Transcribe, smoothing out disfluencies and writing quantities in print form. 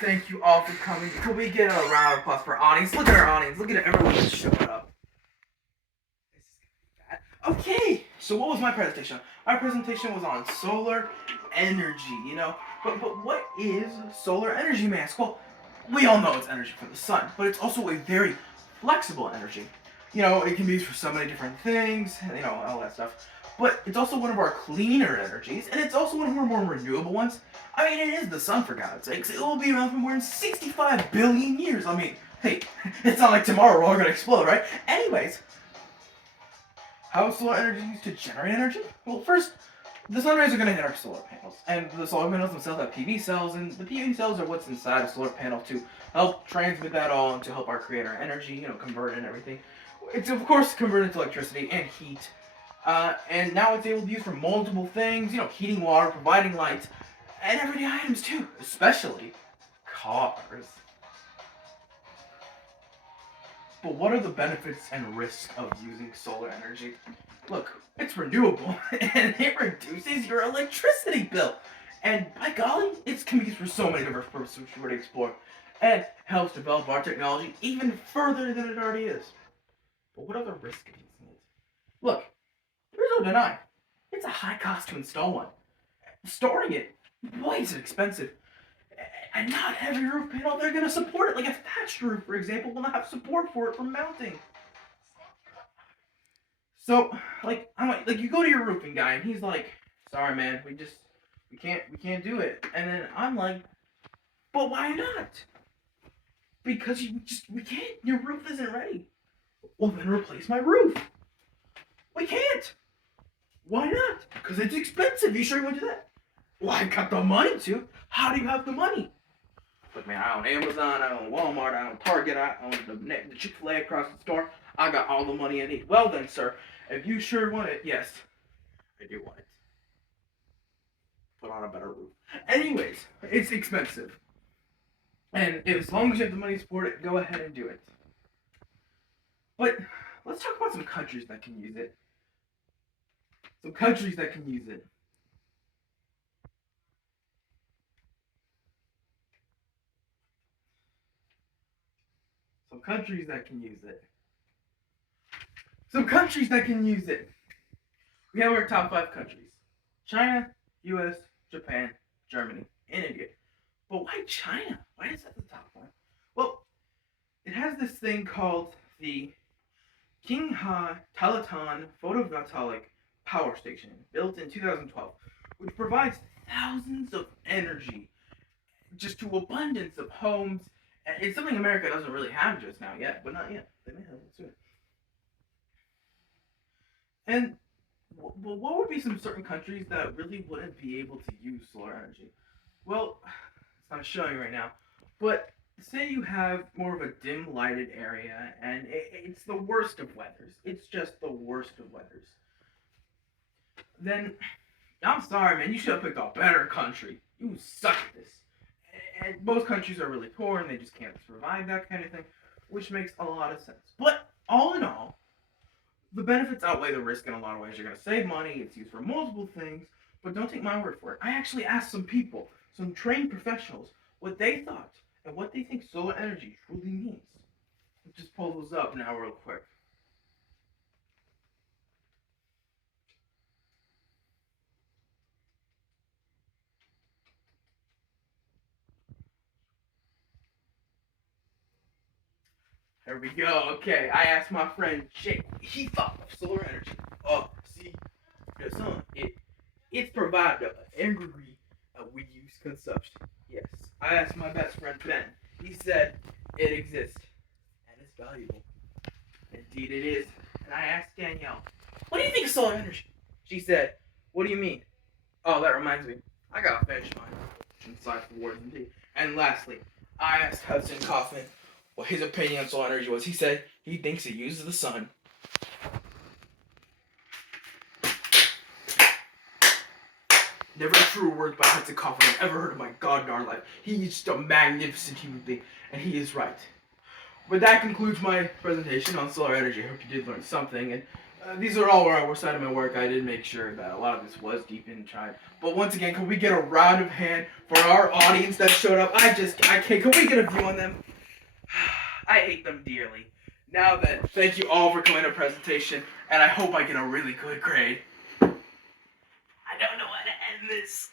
Thank you all for coming. Could we get a round of applause for our audience? Look at our audience. Look at everyone that's showing up. This is gonna be bad. Okay, so what was my presentation? My presentation was on solar energy, But what is solar energy, mask? Well, we all know it's energy from the sun, but it's also a very flexible energy. It can be used for so many different things, all that stuff. But it's also one of our cleaner energies, and it's also one of our more renewable ones. I mean, it is the sun, for God's sakes. It will be around for more than 65 billion years. I mean, hey, it's not like tomorrow we're all going to explode, right? Anyways, how is solar energy used to generate energy? Well, first, the sun rays are going to hit our solar panels, and the solar panels themselves have PV cells, and the PV cells are what's inside a solar panel to help transmit that all and to help our create our energy, convert it and everything. It's, of course, converted into electricity and heat. And now it's able to be used for multiple things, heating water, providing light, and everyday items too, especially cars. But what are the benefits and risks of using solar energy? Look, it's renewable and it reduces your electricity bill. And by golly, it can be used for so many diverse purposes which we're to explore. And helps develop our technology even further than it already is. But what are the risks of using it? Look, there's no denying. It's a high cost to install one. Storing it, boy, is it expensive. And not every roof panel they're going to support it. Like a thatched roof, for example, will not have support for it for mounting. So, you go to your roofing guy and he's like, "Sorry, man, we can't do it." And then I'm like, "But why not?" Because we can't. Your roof isn't ready. Well, then replace my roof. We can't. Why not? Because it's expensive. You sure you want to do that? Well, I got the money to. How do you have the money? Look, man, I own Amazon, I own Walmart, I own Target, I own the Chick-fil-A across the store. I got all the money I need. Well then, sir, if you sure want it, yes, I do want it. Put on a better roof. Anyways, it's expensive. And as long as you have the money to support it, go ahead and do it. But let's talk about some countries that can use it. Some countries that can use it. Some countries that can use it. Some countries that can use it. We have our top 5 countries: China, US, Japan, Germany, and India. But why China? Why is that the top one? Well, it has this thing called the Qinghai Talatan Photovoltaic Power Station, built in 2012, which provides thousands of energy just to abundance of homes. And it's something America doesn't really have just now yet, but not yet. They may have it soon. And what would be some certain countries that really wouldn't be able to use solar energy? Well, it's not showing right now, but say you have more of a dim lighted area and it's the worst of weathers. It's just the worst of weathers. Then I'm sorry, man. You should have picked a better country. You suck at this. And most countries are really poor and they just can't survive that kind of thing, which makes a lot of sense. But all in all, the benefits outweigh the risk in a lot of ways. You're going to save money, it's used for multiple things, but don't take my word for it. I actually asked some people, some trained professionals, what they thought and what they think solar energy truly means. Let's just pull those up now, real quick. There we go. Okay, I asked my friend Jake. He thought of solar energy. Oh, see, the sun, it's provided an energy we use consumption. Yes. I asked my best friend Ben. He said it exists and it's valuable. Indeed, it is. And I asked Danielle, "What do you think of solar energy?" She said, "What do you mean?" Oh, that reminds me. I gotta finish mine. Inside for words indeed. And lastly, I asked Hudson Kaufman what his opinion on solar energy was. He said he thinks it uses the sun. Never a truer words by Hudson Kaufman I've ever heard in my god-darn life. He is just a magnificent human being, and he is right. But that concludes my presentation on solar energy. I hope you did learn something, and These are all where I was citing my work. I did make sure that a lot of this was deep inside. But once again, can we get a round of hand for our audience that showed up? I can't. Can we get a view on them? I hate them dearly. Now then, thank you all for coming to presentation, and I hope I get a really good grade. I don't know how to end this.